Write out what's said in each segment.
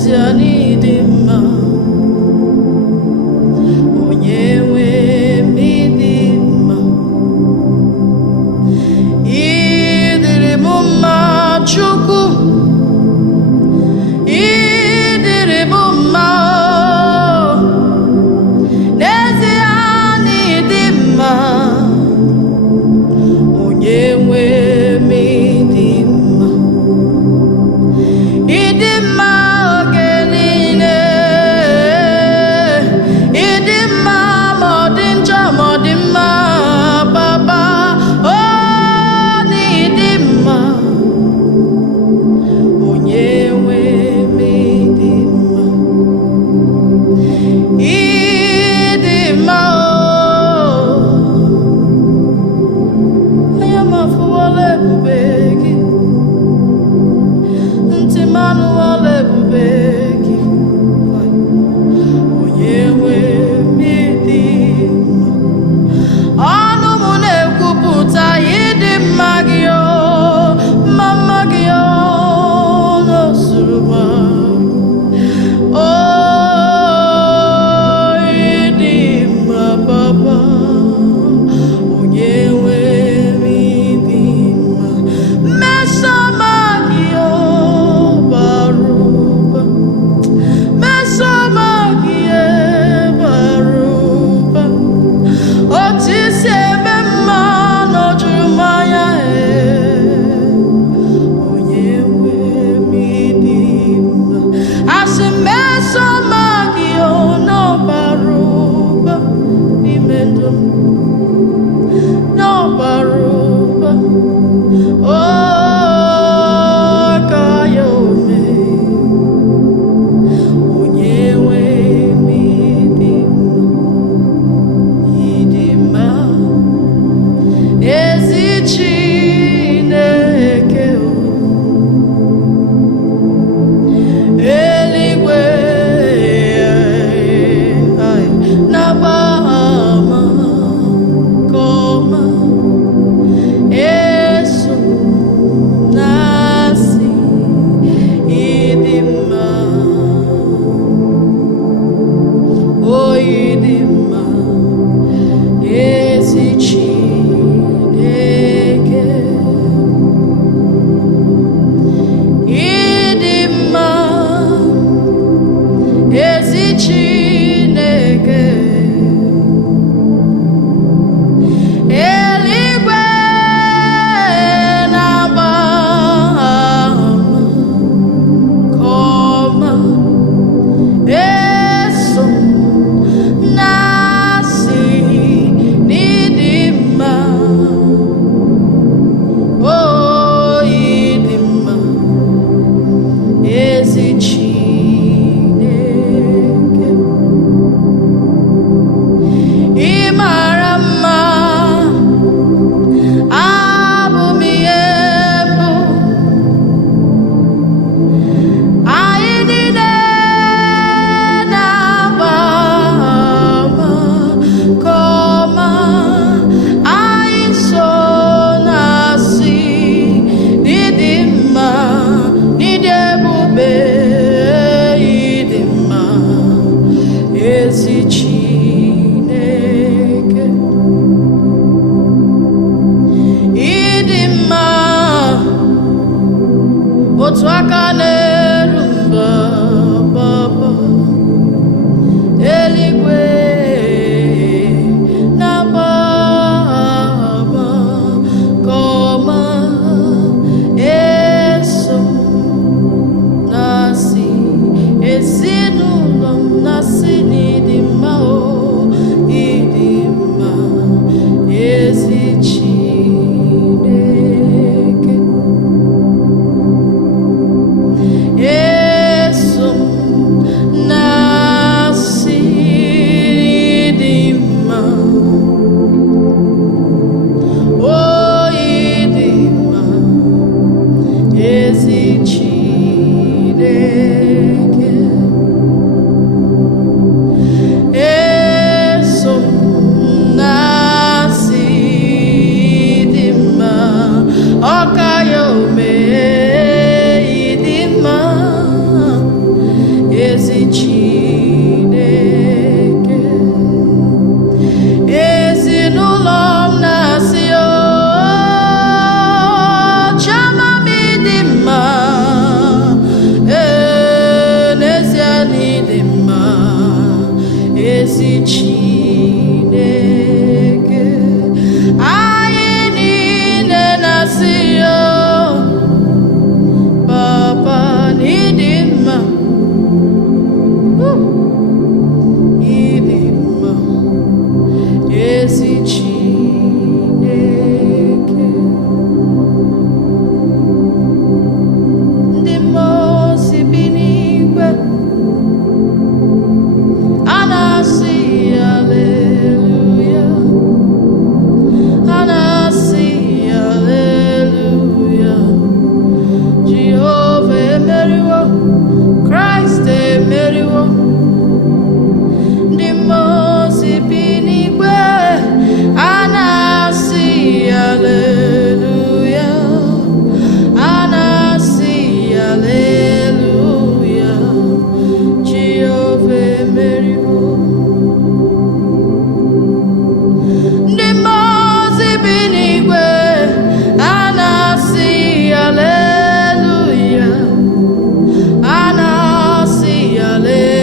Nesia Hallelujah.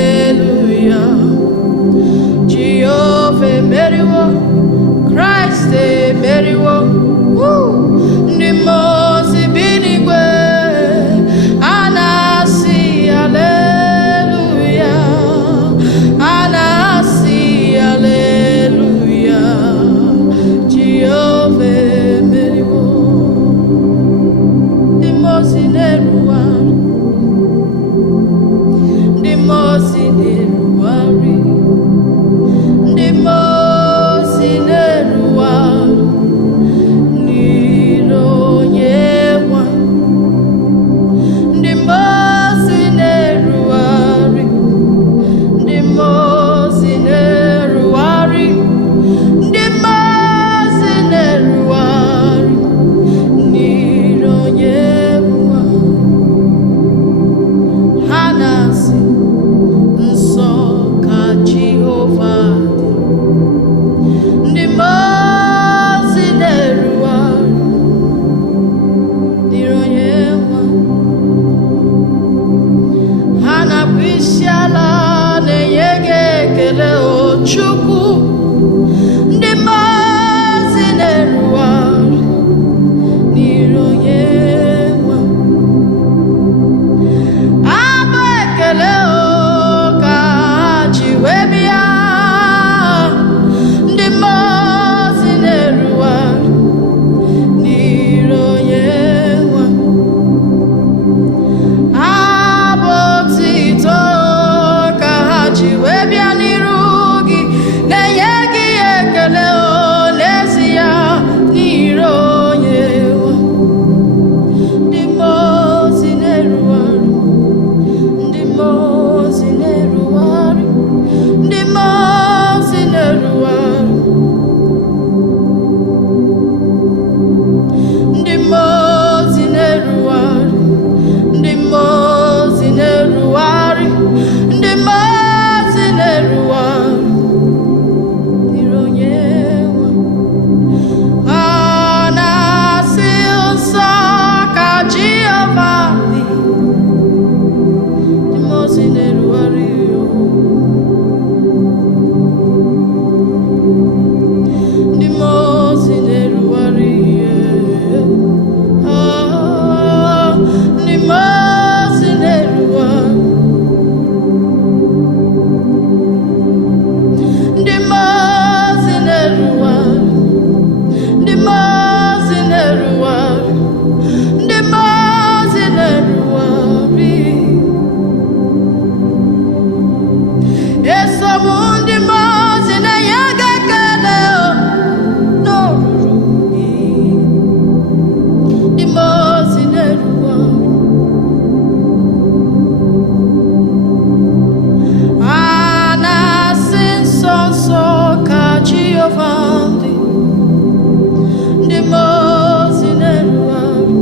Chukwu ndị mazi na-eruwa n'iru onye nwe abụ ekele ka ha ji wee bịa ndị mazi na-eruwa n'iru onye nwe abụ otito ka ha ji wee bịa n'iru gị na-enye gị ekele n'ezie n'iru onye nwe ndị mozi na-erugharị ndị mozi na-erugharị ndị mozi na-erugharị ndị mozi na-erugharị ndị mozi na-erugharị ndị mozi na-erugharị n'iru onye nwe ha na-asị nsọ ka Jehova dị ndị mozi na-erugharị ndị mozi na-erugharị ndị mozi na-erugharị ndị mozi na-erugharị ndị mozi na-erugharị ndị mozi na-erugharị eso m ndị mozi na-enye gị ekele n'olulu gị ndị mozi na-erugharị ha na-asị nsọ nsọ ka Jehova dị ndị mozi na-erugharị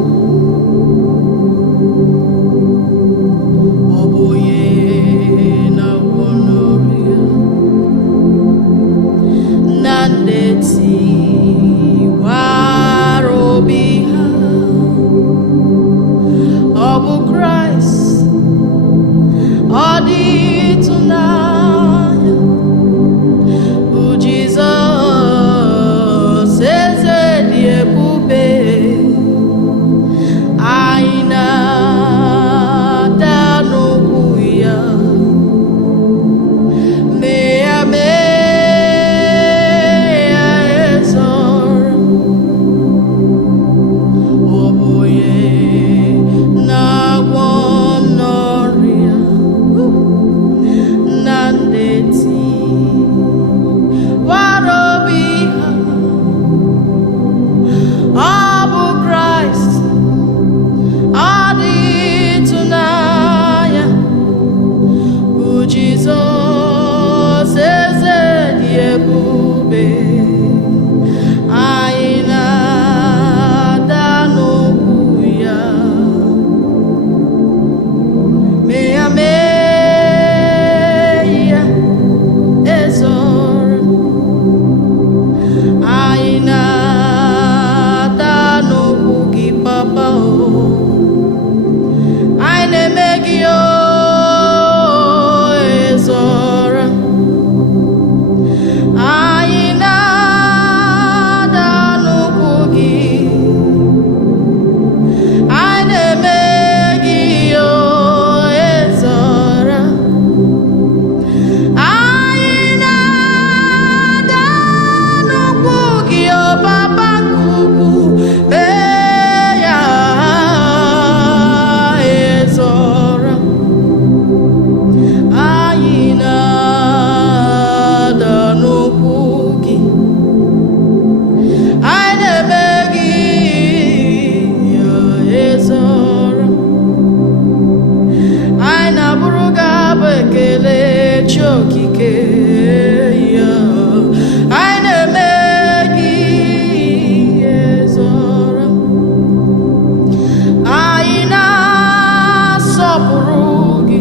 ọ bụ onye na-agwọ n'ọrịa na ndị tiwara obi ha ọ bụ Kraịst ọ dị ịtụnanya bụ Jizọs eze dị ebube anyị na-ada n'okwu ya mee ya ezoro ọ bụ onye na-agwọ n'ọrịa na ndị tiwara obi ha ọ bụ Kraịst ọ dị ịtụnanya bụ Jizọs eze dị ebube anyị na-ada n'okwu ya mee ya ezoro anyị na-ada n'okwu gị papa anyị na-eme gị ezoro anyị na-ada n'okwu gị anyị na-eme gị ezoro anyị na-ada n'okwu gị papa nke ukwu mee ya ezoro anyị na-ada n'okwu gị anyị na-eme gị ezoro anyị na-abụrụ gị abụ ekele chi okike ya anyị na-eme gị ezoro anyị na-asọpụrụ gị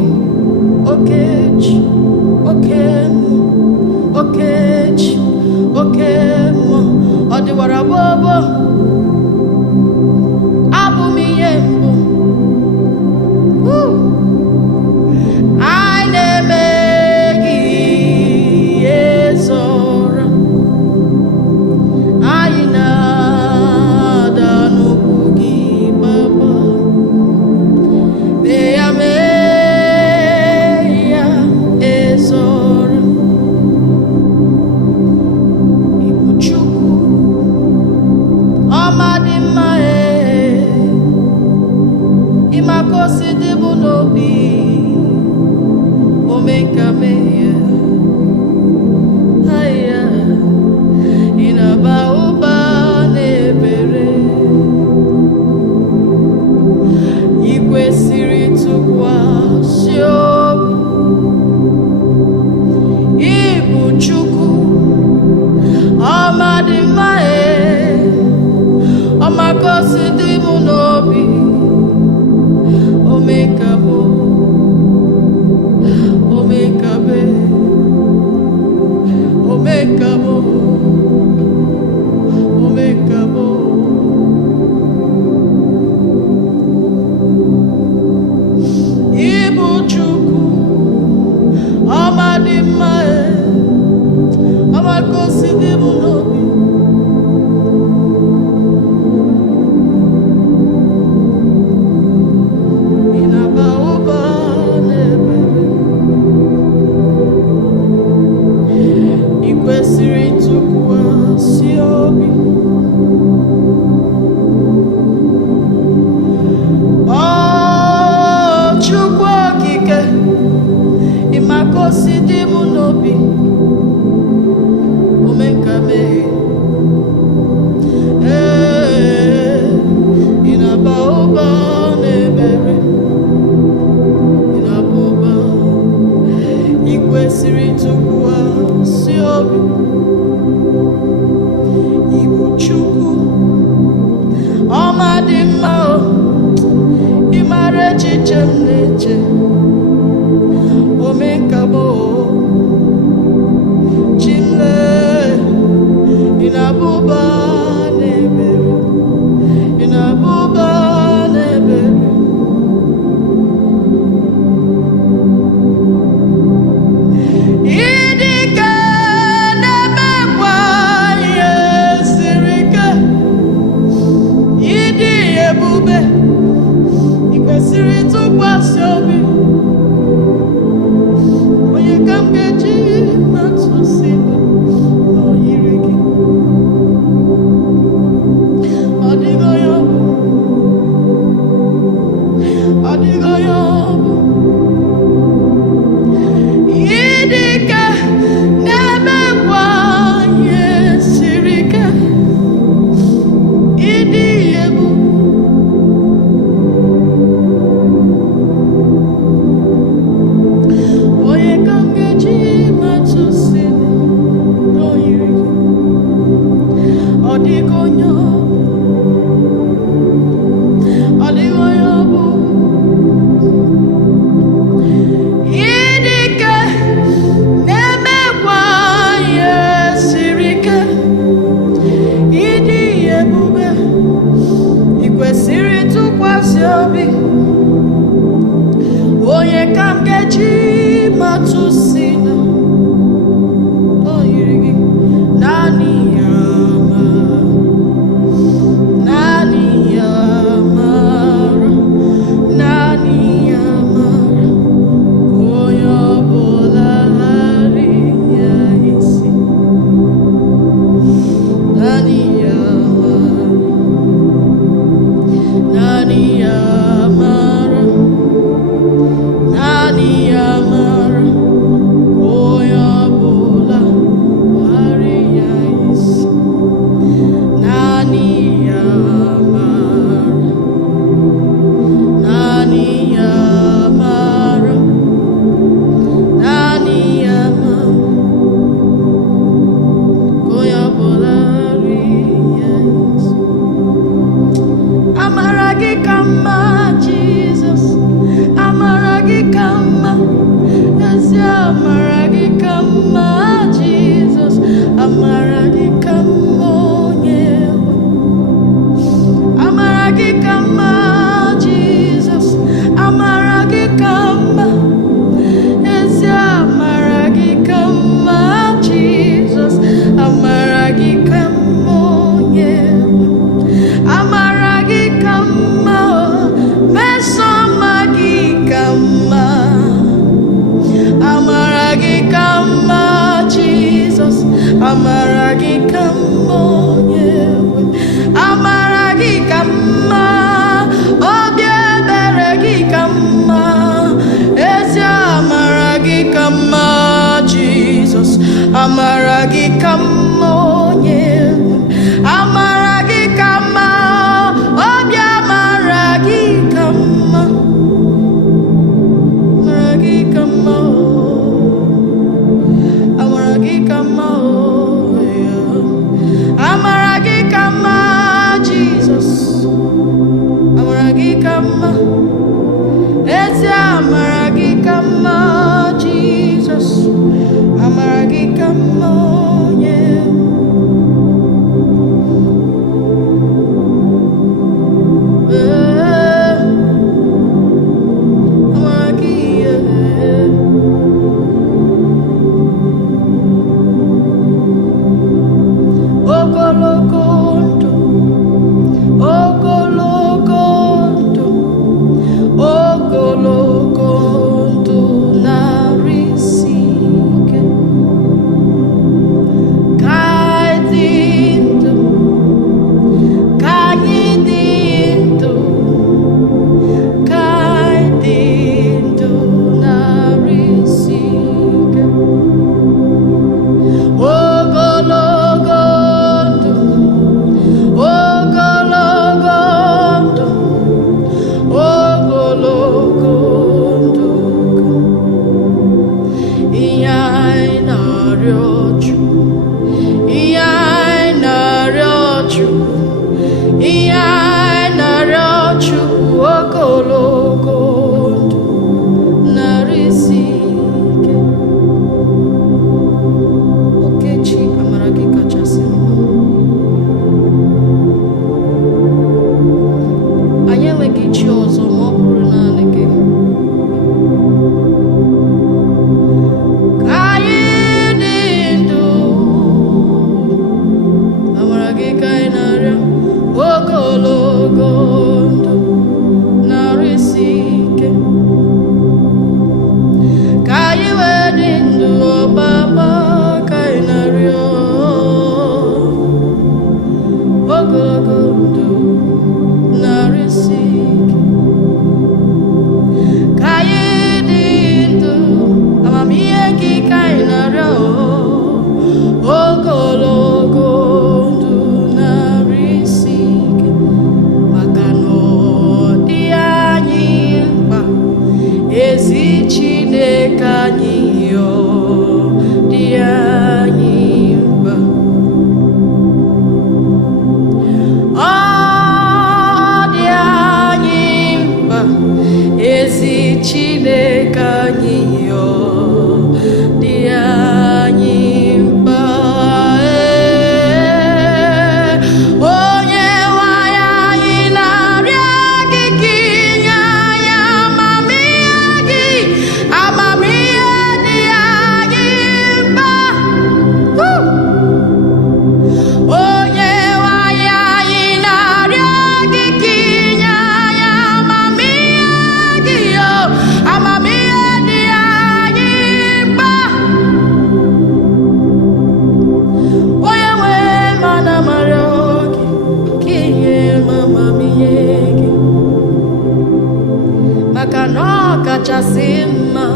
okechi okemu okechi okemu ọ dịwara gbogbo abụ m ihe mbụ anyị na-eme gị omekame aya inaba ụba na-ebere ikwesịrị tụkwasị obi ịbụ Chukwu ọmadị mma ọmakosi dị m n'obi omekabo omekabe omekabo omekabo ịbụ Chukwu ọmadị mma ọmakosi dị m n'obi ikwesịrị ntụkwasị obi Chukwu okike ịmakosi dị m n'obi omekame ị na-aba ụba na-ebere ị na-aba ụba ikwesịrị ntụkwasị obi ịbụ Chukwu ọmadị mma ịmara echiche m na-eche omekabo chimle ị na-aba ụba na-ebere ị na-aba ụba na-ebere ịdịka na-emekwa ihe siri ike ịdị ebube ikwesịrị ntụkwasị obi onye ka m ga-eji matụsi n'oyiri gị ọ dịghị onye ọ bụ ọ dịghị onye ọ bụ ịdịka na-emekwa ihe siri ike ịdị ebube onye ka m ga-eji matụsi n'oyiri gị ọ dịghị onye ọ dịghị onye ọ bụ ịdịka na-emekwa ihe siri ike ịdị ebube ikwesịrị ntụkwasị obi onye ka m ga-eji matụsi n'oyiri gị naanị ya naanị ya mara naanị ya mara onye ọbụla ghara ya isi naanị ya mara naanị ya mara naanị ya mara onye ọbụla ghara ya isi naanị ya mara naanị ya mara naanị ya mara onye ọbụla ghara ya isi amara gị ka mma Jizọs amara gị ka mma ezi amara gị ka mma Jizọs amara gị ka mma onye amara gị ka mma Jizọs amara gị ka mma ezi amara gị ka mma Jizọs amara gị ka mma onye amara gị ka mma mesoma gị ka mma amara gị ka mma Jizọs amara gị ka mma onye amara gị ka mma obi ebere gị ka mma ezi amara gị ka amara gị ka mma onye amara gị ka mma obi amara gị ka mma amara gị ka mma amara gị ka mma amara gị ka mma Jesus amara gị ka mma ezi amara gị ka mma Jesus amara gị ka mma onye amara gị ogologo ndụ ogologo ndụ ogologo ndụ narị isi ike ka anyị dị ndụ ka anyị dị ndụ ka anyị dị ndụ narị isi ike ogologo ndụ ogologo ndụ ogologo ndụ ihe anyị na-arịọ Chukwu ihe anyị na-arịọ Chukwu ihe anyị na-arịọ Chukwu ogologo ndụ narị isi ike Okechi amara gị kachasị mma anyị enweghị chi ọzọ ma ọ bụrụ naanị gị ka anyị dị ndụ amara gị ka anyị na-arịọ ogologo ndụ narị isi ike ka anyị wee dị ndụ ọbaba ka anyị na-arịọ ogologo ndụ narị isi ike ka anyị dị ndụ amamihe gị ka anyị na-arịọ ogologo ndụ narị isi ike maka na ọ dị anyị mkpa ezi Chineke anyị ọ dị anyị mkpa ọ dị anyị mkpa ezi Chineke anyị ọ dị anyị mkpa onye nwe anyị na-arịọ gị ka inye anyị amamihe gị amamihe dị anyị mkpa onye nwe anyị na-arịọ gị ka inye anyị amamihe gị amamihe dị anyị mkpa onye nwe mana marịọ gị ka inye m amamihe gị maka na ọ kachasị mma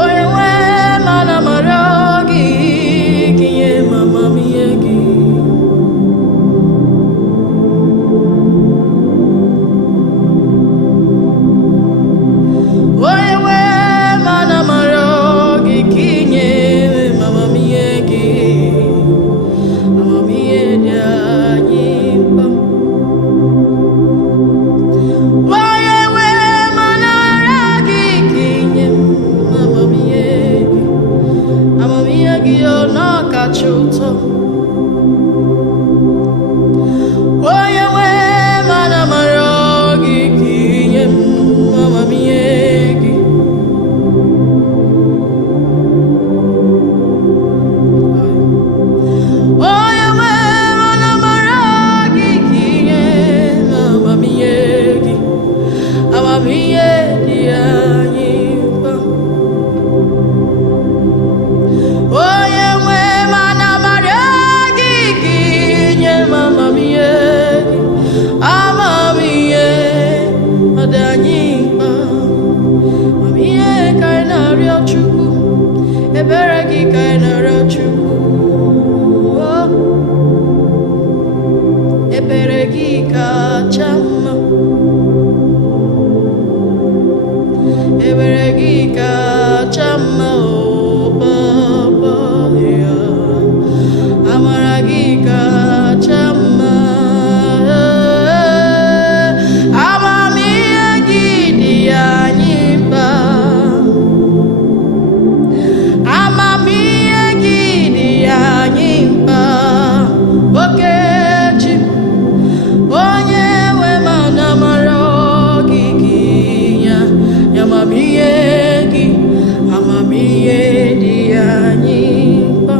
onye nwe mana marịọ gị ka inye m amamihe gị onye nwe mana marịọ gị ka inye m amamihe gị amamihe dị anyị mkpa onye nwe mana marịọ gị ka inye m amamihe gị amamihe gị ọ na-akacha ụtọ onye nwe mana marịọ gị ka inye m amamihe gị onye nwe mana marịọ gị ka inye m amamihe gị amamihe dị anyị mkpa onye nwe mana marịọ gị ka inye m amamihe gị amamihe ọ dị anyị mkpa amamihe ka anyị na-arịọ Chukwu ebere gị ka ị nọrọ Chukwu. Ebere gị kacha mma, ebere gị kacha mma, o Baba ya. Amara gị kacha mma, amamihe gị dị anyị mkpa, amamihe gị dị anyị mkpa. Okechi onye nwe mana mara gị ya, amamihe gị, amamihe dị anyị mkpa.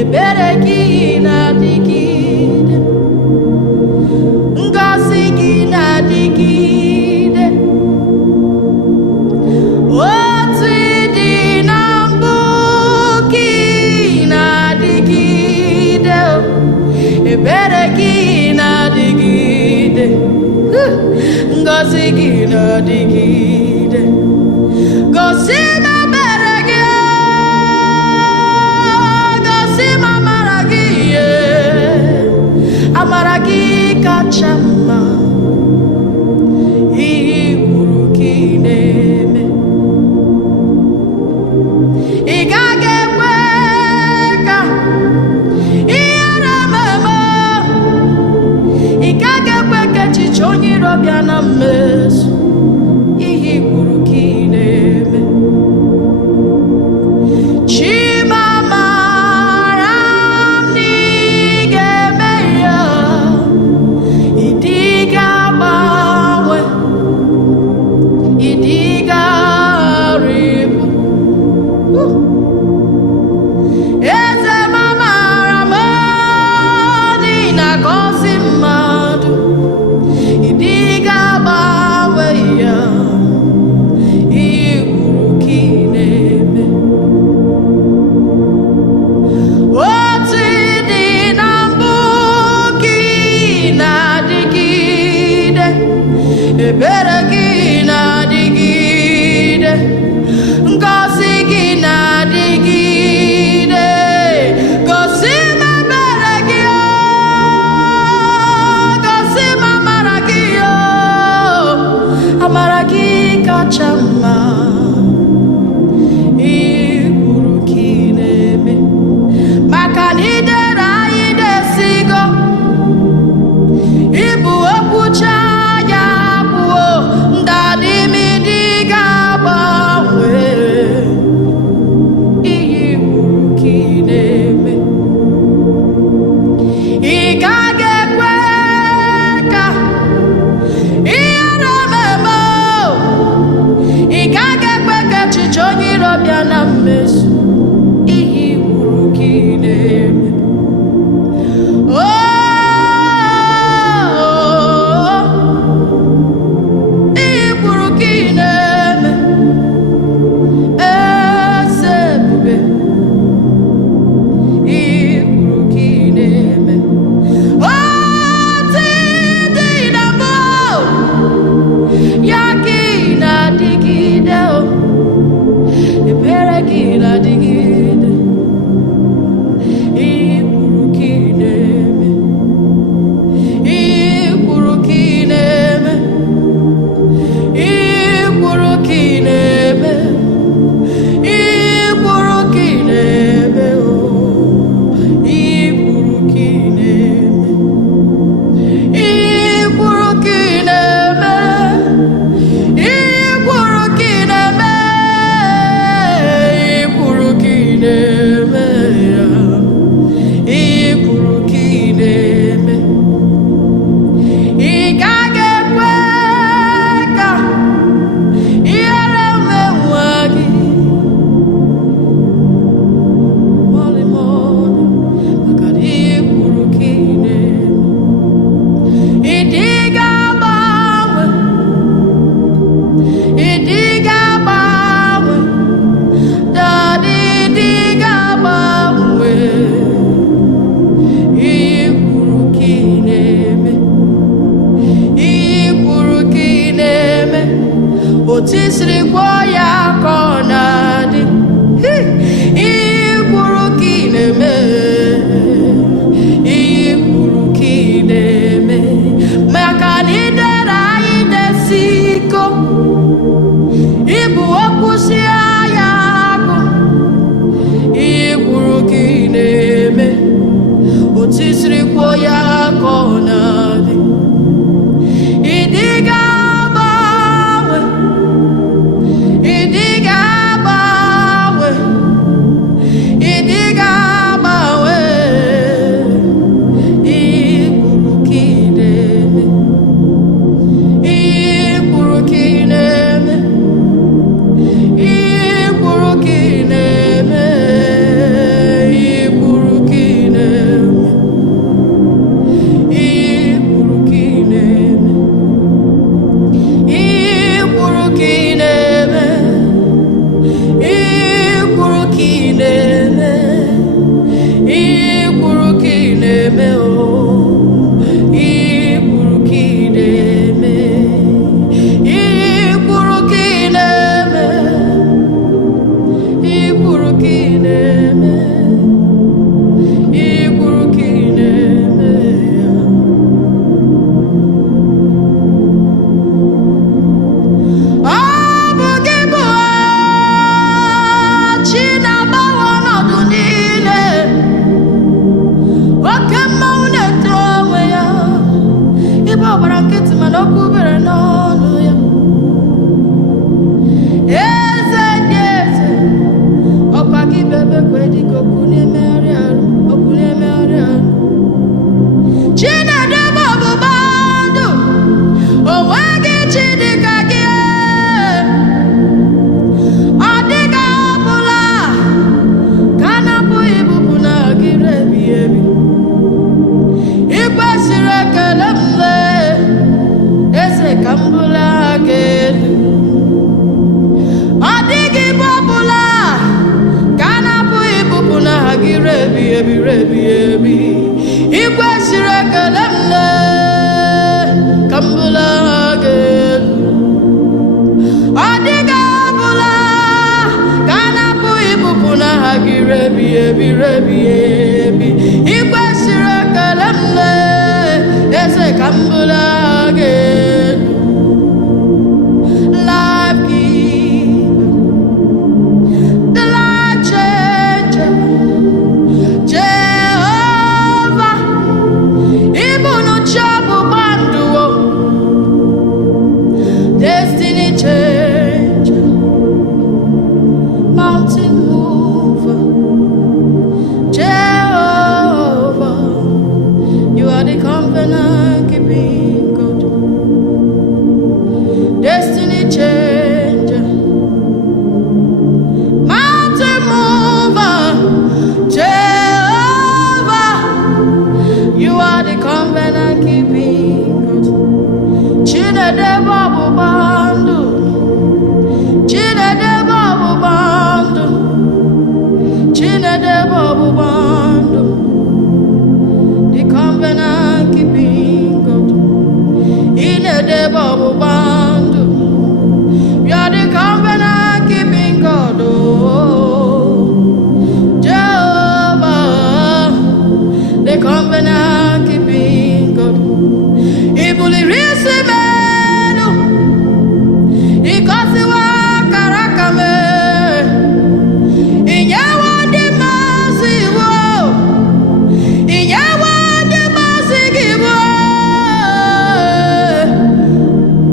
Ebere gị na-adịgide, ngọzi gị na-adịgide. Otu ịdị na mbụ gị na-adịgide, ebere gị na-adịgide, ngọzi gị na-adịgide. Gosi m ebere gị, amara gị kacha mma, ihe kwuru ka ị na-eme. Ị gaghị ekwe ka ihere meme, ị gaghị ekwe ka echiche onye iro bịa na mmezu, ihe kwuru ka ị na-eme. Ebere gị na-adịgide, ngọzi gị na-adịgide. Gosi m ebere gị, gosi m amara gị, amara gị kacha mma, ihe kwuru ka ị na-eme. Maka na idere anyị desigo, ịbụ okwucha otisiri gwo ya ka ọ na-adị. Ihe kwuru ka ị na-eme, ihe kwuru ka ị na-eme, maka na idere anyị desi iko ịbụ okwusi ya agụ. Ihe kwuru ka ị na-eme, otisiri gwo ya ka ọ na-adị.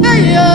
Hey,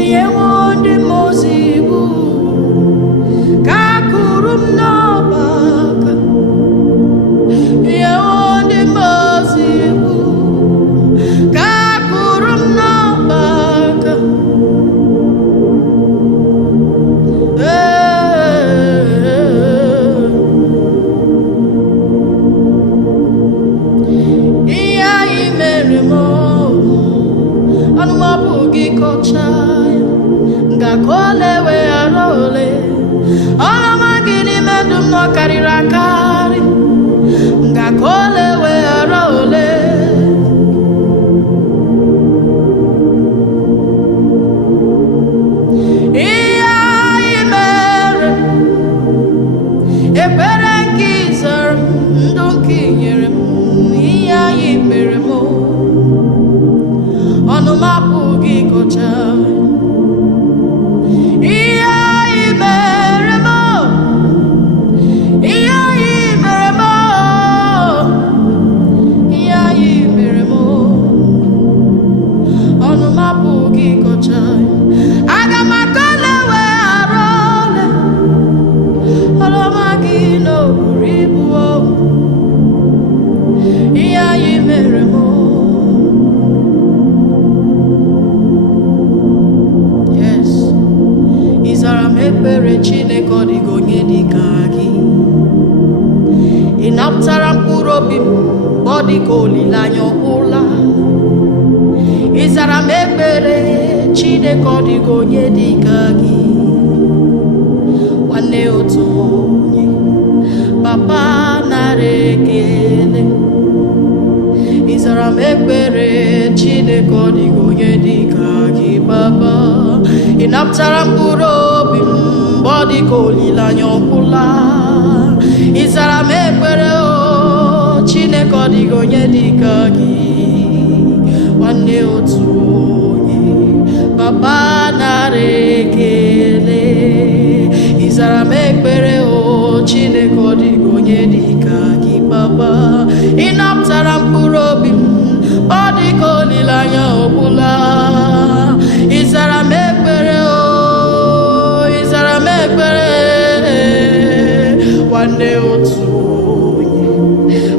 ihe ndị mozi ibu ka kụrụ m n'ọbaka, ihe ndị mozi ibu ka kụrụ m n'ọbaka. Ihe anyị mere m anụmapụ gị kọcha ya, ngaka ole weghara ole, ọlọma gị n'ime ndụ m nọ karịrị akarị, ngaka ole weghara ole. Ihe anyị mere, ekpere nke ịzara m, ndụ nke inyere m, ihe anyị mere m ọnụmapụ gị kọcha. Ihe anyị mere m, ihe anyị mere m, ihe anyị mere m ọnụmapụ gị kọcha. Aga m aka ole weghara ole, ọlọma gị n'oburu ibu ihe anyị mere m. Yes, ịzara m ekpere Chineke, ọ dịghị onye dị ka gị. Ị napụtara mkpụrụ obi m mgbe ọ dịka olileanya ọgwụla. Ịzara m ekpere Chineke, ọ dịghị onye dị ka gị. Nwanne otu onye, papa nara ekele. Ịzara m ekpere Chineke, ọ dịghị onye dị ka gị. Baba, ị napụtara mkpụrụ obi m mgbe ọ dịka olileanya ọgwụla. Ịzara m ekpere Chineke, ọ dịghị onye dị ka gị. Nwanne otu onye, papa nara ekele. Ịzara m ekpere Chineke, ọ dịghị onye dị ka gị. Baba, ị napụtara mkpụrụ obi m ọ dịka olileanya ọgwụla. Ịzara m ekpere ịzara m ekpere nwanne otu onye,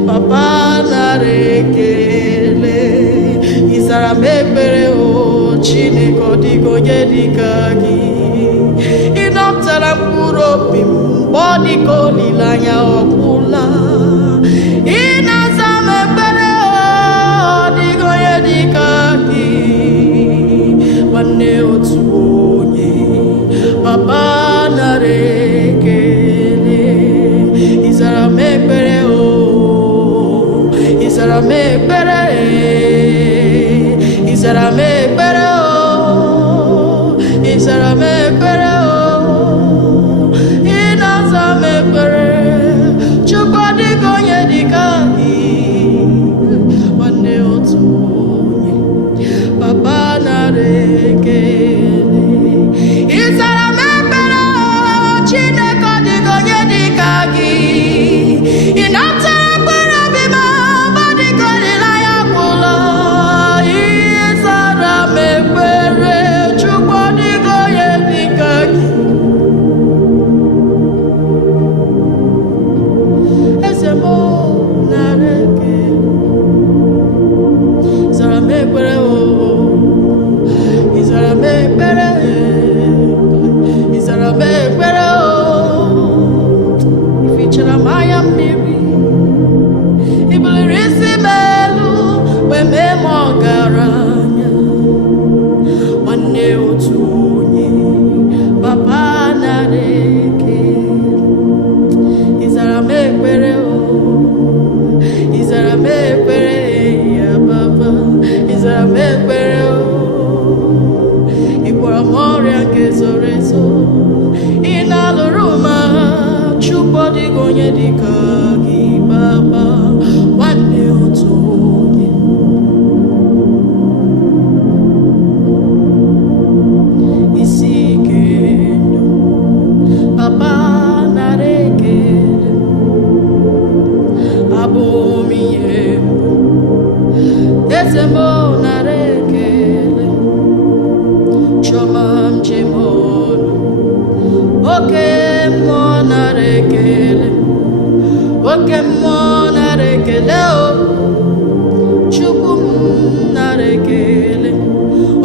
papa nara ekele. Ịzara m ekpere Chineke, ọ dịghị onye dị ka gị. Ị napụtara mkpụrụ obi m mgbe ọ dịka olileanya ọgwụla. Ị na-aza m ekpere, ọ dịghị onye dị ka gị. Nwanne otu onye, papa nara ekele. Ịzara m ekpere ịzara m ekpere, ịzara m ekpere ịzara m ekpere. Ị na-aza m ekpere, Chukwu, ọ dịghị onye dị ka gị. Nwanne otu onye, papa nara ekele. Ịzara m ekpere Chineke, ọ dịghị onye dị ka gị. Ị napụtara mkpụrụ obi m ọ dịka olileanya gwụla. Ịzara m ekpere Chukwu, ọ dịghị onye dị ka gị. Eze m nara ekele. Ịzara m ekpere ịzara m ekpere ịzara m ekpere ifichara m anya mmiri, ibuliri isi m elu wee mee m ọgaranya. Nwanne otu onye, papa nara ekele. Ịzara m ekpere ịzara m ekpere ya baba. Ịzara m ekpere ị gwara m ọrịa nke zoro ezo. Ị na-alụrụ m agha, Chukwu, ọ dịghị onye dị ka gị. Baba, nwanne otu onye, isi ike ndụ, papa nara ekele. Abụ m ihe eze m nara ekele. Choma Chimono, oke mmụọ nara ekele, oke mmụọ nara ekele, o Chukwu m nara ekele,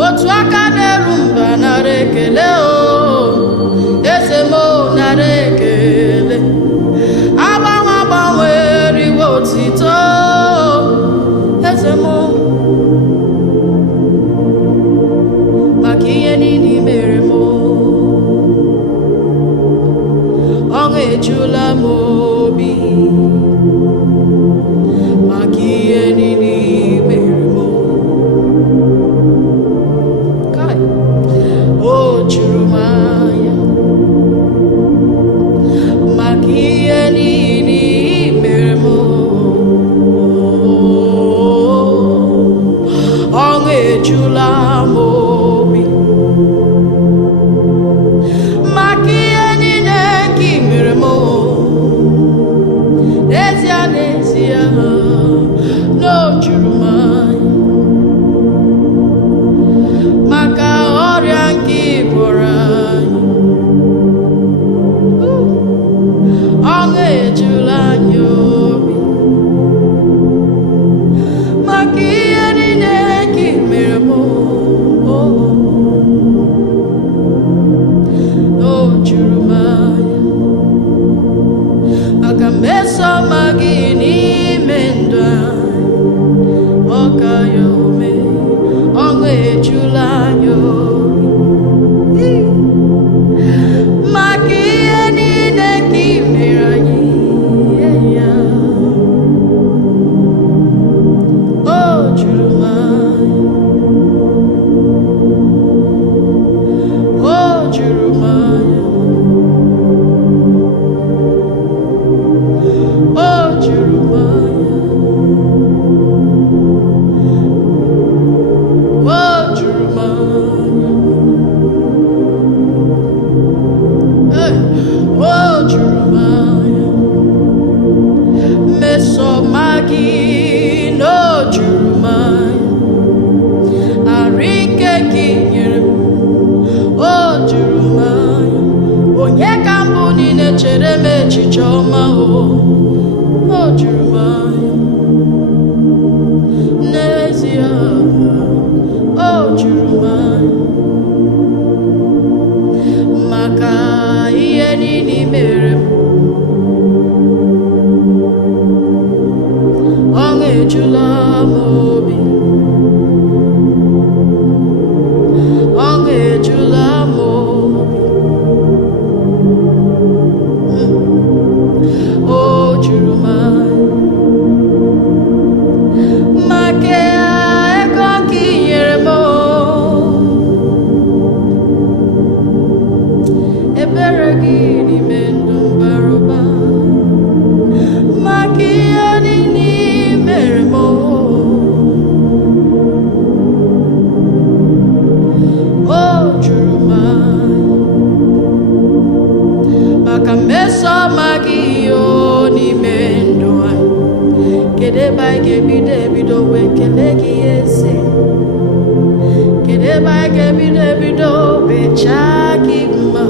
otu aka na-eru mba nara ekele, o eze m nara ekele, agbanwe agbanwe eriwe otito, eze m maka ihe niile i mere m, ọṅụ ejula m obi maka ihe niile i mere m, o juru m anya maka ihe niile i mere m, ọṅụ ejula m obi maka ihe niile ka i mere m, n'ezie n'ezie na o juru m anya maka ọrịa nke ị gwọrọ anyị, ọṅụ ejula anyị obi maka ihe niile ka i mere m, o juru m anya maka mmesoma gị n'ime ndụ anyị, ọ ka ya ome, ọṅụ ejula anyị obi maka ihe niile ka i mere anyị, ya o juru m anya, o juru m anya, o juru m anya, o juru m anya, o juru m anya, mmesoma gị na o juru m anya, arụ ike gị nyere m, o juru m anya, onye ka mbụ niile chere m echiche ọma, o juru m anya, n'ezie o juru m anya maka ihe niile i mere m, ọṅụ ejula m obi, ọṅụ ejula m obi, o juru m anya maka ego nke i nyere m, ebere gị n'ime ndụ m bara ụba maka ihe niile i mere m, o juru m anya maka mmesoma gị n'ime ndụ anyị, kedu ebe anyị ga-ebido wee kelee gị eze, kedu ebe anyị ga-ebido wee chaa gị mma,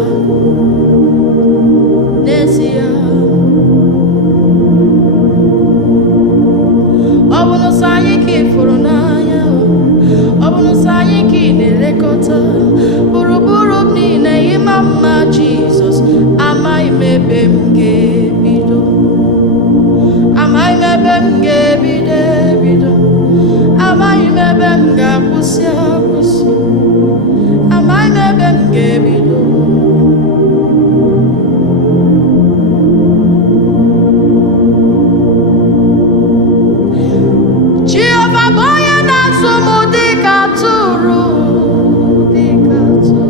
n'ezie ọ bụ n'ụsọ anyị ka ị fụrụ n'anya, ọ bụ n'ụsọ anyị ka ị na-elekọta, gburugburu m niile ịma mma Jizọs, amaghị m ebe m ga-ebido, amaghị m ebe m ga-ebido, amaghị m ebe m ga-akwụsị, amaghị m ebe m ga-ebido, Jehova bụ onye na-azụ m dịka atụrụ, dịka atụrụ,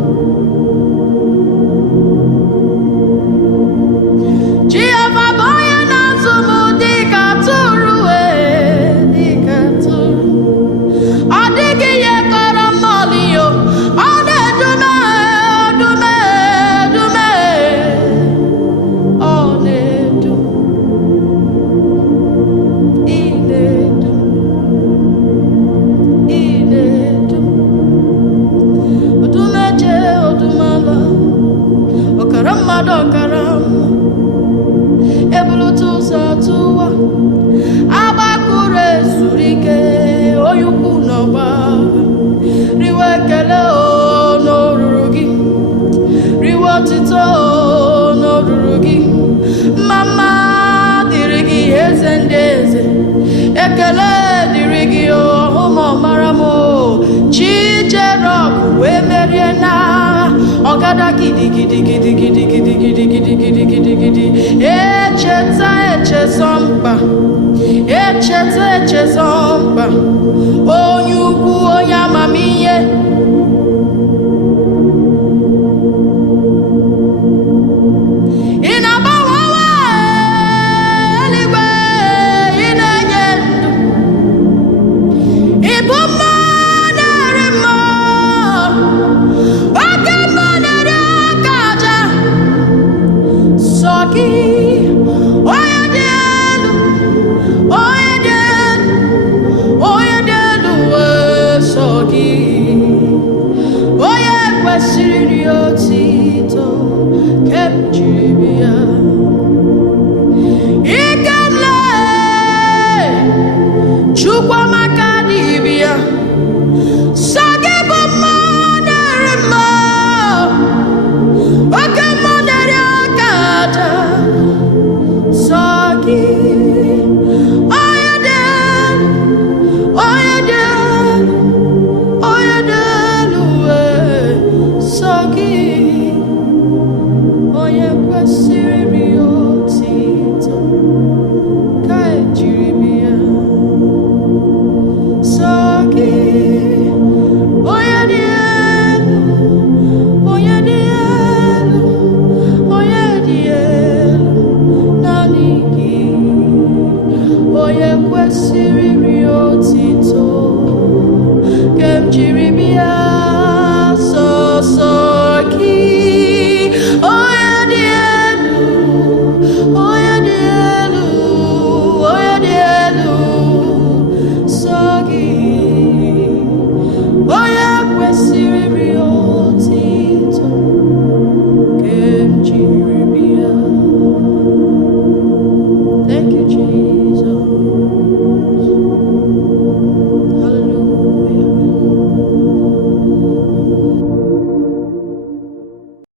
ekele dịrị gị ụmụ mara m Chijerok wee merie na ọgada gidi gidi gidi gidi gidi gidi gidi gidi gidi gidi echeta echezọmkpa echeta echezọmkpa onye ukwu onye amamihe ị na-agbanwe eluigwe ị na-enye ndụ ị bụ mma na-eri mma oke mma na-eri oke aja sọ gị onye dị elu onye dị elu onye dị elu sọ gị onye kwesịrị otito ke m jiri bịa ikele Chukwuamaka dibịa sọ gị bụ mma na-eri mma oke mma na-eri oke aja sọ gị onye dị elu onye dị elu onye dị elu sọ gị